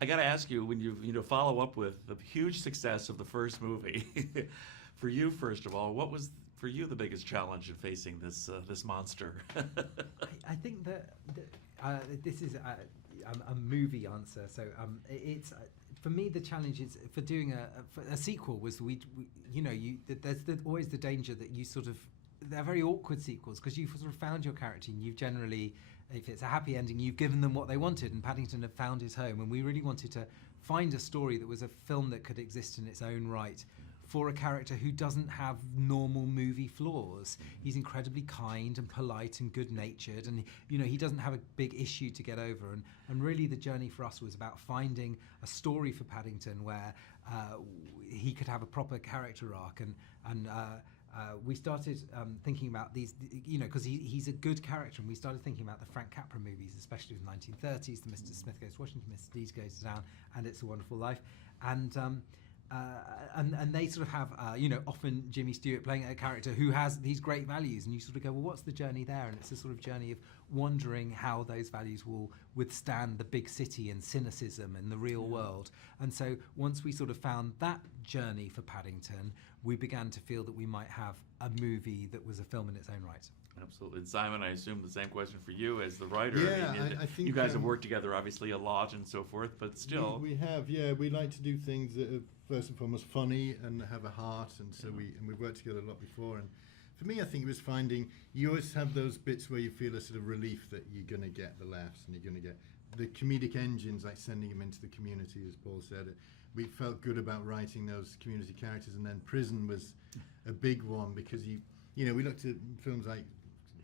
I got to ask you, when you follow up with the huge success of the first movie, for you first of all, what was for you the biggest challenge in facing this monster? I think that this is a movie answer. So it's for me the challenge is for doing a sequel was there's always the danger that you sort of they're very awkward sequels because you've sort of found your character and you've generally, if it's a happy ending, you've given them what they wanted, and Paddington had found his home, and we really wanted to find a story that was a film that could exist in its own right for a character who doesn't have normal movie flaws. He's incredibly kind and polite and good-natured, and he doesn't have a big issue to get over, and really the journey for us was about finding a story for Paddington where he could have a proper character arc, and we started thinking about these, because he's a good character, and we started thinking about the Frank Capra movies, especially the 1930s, the Mr. Smith Goes to Washington, Mr. Deeds Goes to Town, and It's a Wonderful Life, and they sort of have, often Jimmy Stewart playing a character who has these great values, and you sort of go, well, what's the journey there? And it's a sort of journey of wondering how those values will withstand the big city and cynicism in the real world. And so once we sort of found that journey for Paddington, we began to feel that we might have a movie that was a film in its own right. Absolutely. And Simon, I assume the same question for you as the writer. Yeah, I think you guys have worked together obviously a lot and so forth, but still. We have, yeah. We like to do things that are first and foremost funny and have a heart, and so we've worked together a lot before. And for me, I think it was finding, you always have those bits where you feel a sort of relief that you're going to get the laughs and you're going to get the comedic engines, like sending them into the community, as Paul said. We felt good about writing those community characters, and then prison was a big one because we looked at films like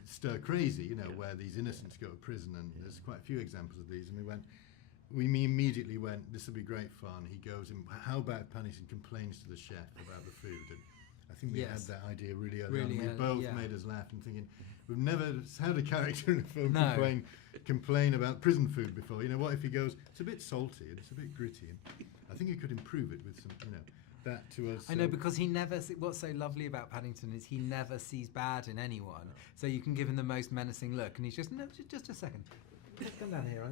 Stir Crazy, where these innocents go to prison, and there's quite a few examples of these, and we immediately went, this will be great fun. He goes, and how about Paddington complains to the chef about the food? And I think we had that idea really early on. We both made us laugh and thinking, we've never had a character in a film complain about prison food before. What if he goes, it's a bit salty and it's a bit gritty, and I think he could improve it with some, that to us. I know, because he never, what's so lovely about Paddington is he never sees bad in anyone. So you can give him the most menacing look and he's just, no, just a second. Come down here,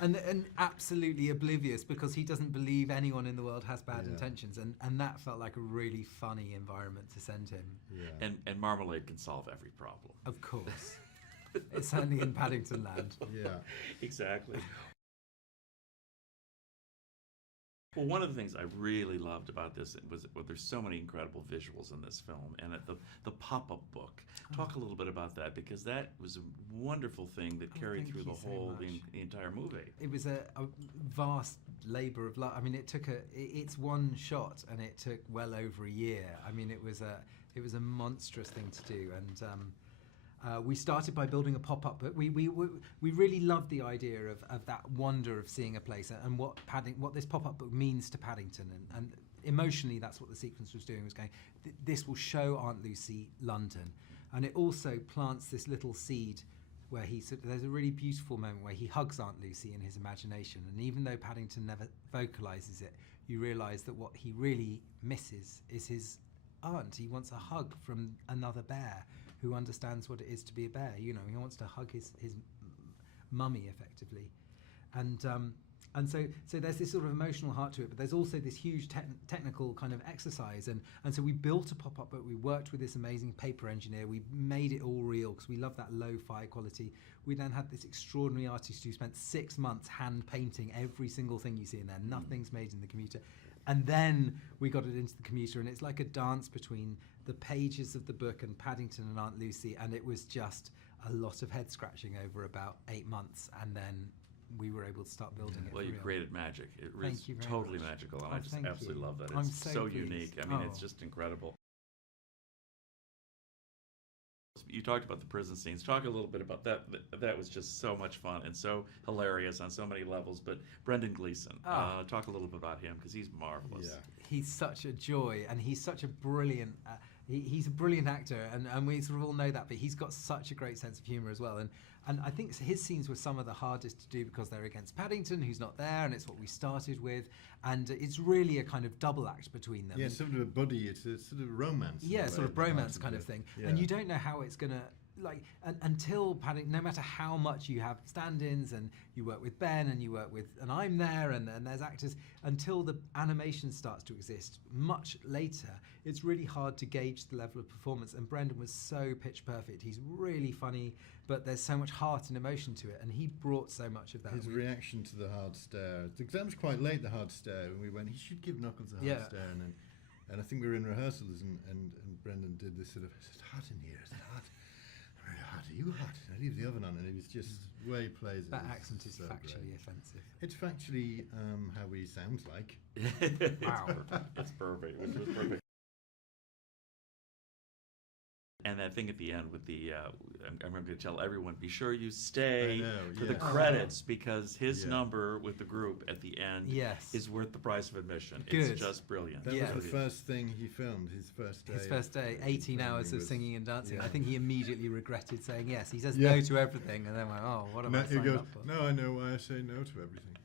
and absolutely oblivious because he doesn't believe anyone in the world has bad intentions, and that felt like a really funny environment to send him. Yeah. And marmalade can solve every problem. Of course. It's certainly in Paddington land. Yeah, exactly. Well, one of the things I really loved about this was there's so many incredible visuals in this film, and the pop-up book. Talk a little bit about that, because that was a wonderful thing that carried through the whole, the entire movie. It was a vast labour of love. I mean, it's one shot, and it took well over a year. I mean, it was a monstrous thing to do, and we started by building a pop-up book. We really loved the idea of that wonder of seeing a place and what this pop-up book means to Paddington, and emotionally that's what the sequence was doing, was going, this will show Aunt Lucy London, and it also plants this little seed where there's a really beautiful moment where he hugs Aunt Lucy in his imagination, and even though Paddington never vocalises it, you realise that what he really misses is his aunt. He wants a hug from another bear who understands what it is to be a bear. He wants to hug his mummy effectively, and so there's this sort of emotional heart to it, but there's also this huge technical kind of exercise, and so we built a pop-up book. We worked with this amazing paper engineer. We made it all real because we love that lo-fi quality. We then had this extraordinary artist who spent 6 months hand painting every single thing you see in there. Nothing's made in the computer. And then we got it into the computer, and it's like a dance between the pages of the book and Paddington and Aunt Lucy, and it was just a lot of head scratching over about 8 months, and then we were able to start building it. Well, you created magic. It was totally magical, and I just absolutely love that. It's so unique. I mean, it's just incredible. You talked about the prison scenes. Talk a little bit about that. That was just so much fun and so hilarious on so many levels. But Brendan Gleeson, talk a little bit about him, because he's marvelous. Yeah. He's such a joy, and he's such a brilliant. He's a brilliant actor, and we sort of all know that. But he's got such a great sense of humour as well. And I think his scenes were some of the hardest to do because they're against Paddington, who's not there, and it's what we started with. And it's really a kind of double act between them. Yeah, sort of a buddy. It's a sort of romance. Yeah, sort of bromance kind of thing. Yeah. And you don't know how it's going to until Paddington, no matter how much you have stand-ins and you work with Ben and and I'm there and there's actors, until the animation starts to exist much later, it's really hard to gauge the level of performance. And Brendan was so pitch perfect. He's really funny, but there's so much heart and emotion to it, and he brought so much of that. His reaction to the hard stare. The exam was quite late, the hard stare, and we went, he should give Knuckles a hard stare. And I think we were in rehearsals, and Brendan did this sort of, it's hot in here, it's hot. Very hot. Are you hot? I leave the oven on, and it was just the way he plays it. That accent is so factually great. offensive. It's factually how he sounds like. Wow. It's perfect. Which was perfect. And that thing at the end with the, I'm going to tell everyone, be sure you stay for the credits, because his number with the group at the end is worth the price of admission. Good. It's just brilliant. That was the first thing he filmed, his first day. His first day, 18 hours of singing and dancing. Yeah. I think he immediately regretted saying yes. He says no to everything, and then went, oh, what am I signing up for? No, I know why I say no to everything.